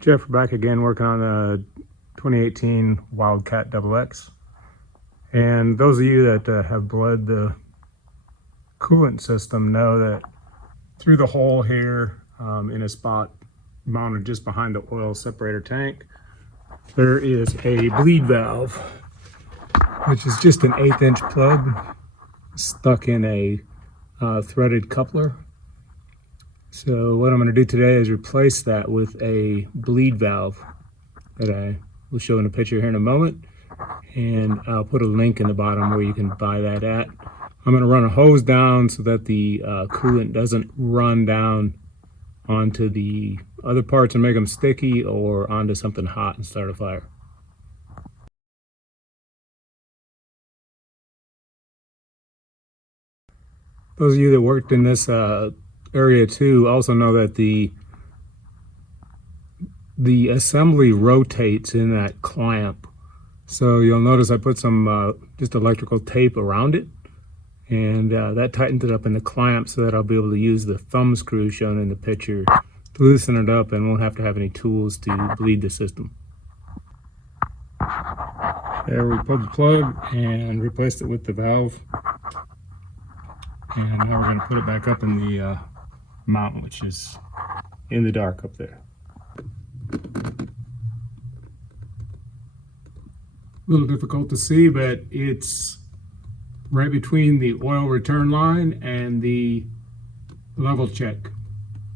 Jeff, we're back again working on the 2018 Wildcat XX. And those of you that have bled the coolant system know that through the hole here in a spot mounted just behind the oil separator tank, there is a bleed valve, which is just an 1/8 inch plug stuck in a threaded coupler. So what I'm going to do today is replace that with a bleed valve that I will show in a picture here in a moment, and I'll put a link in the bottom where you can buy that at. I'm going to run a hose down so that the coolant doesn't run down onto the other parts and make them sticky, or onto something hot and start a fire. Those of you that worked in this area too also know that the assembly rotates in that clamp. So you'll notice I put some just electrical tape around it, and that tightens it up in the clamp so that I'll be able to use the thumb screw shown in the picture to loosen it up and won't have to have any tools to bleed the system. There, we pulled the plug and replaced it with the valve. And now we're going to put it back up in the mountain, which is in the dark up there. A little difficult to see, but it's right between the oil return line and the level check.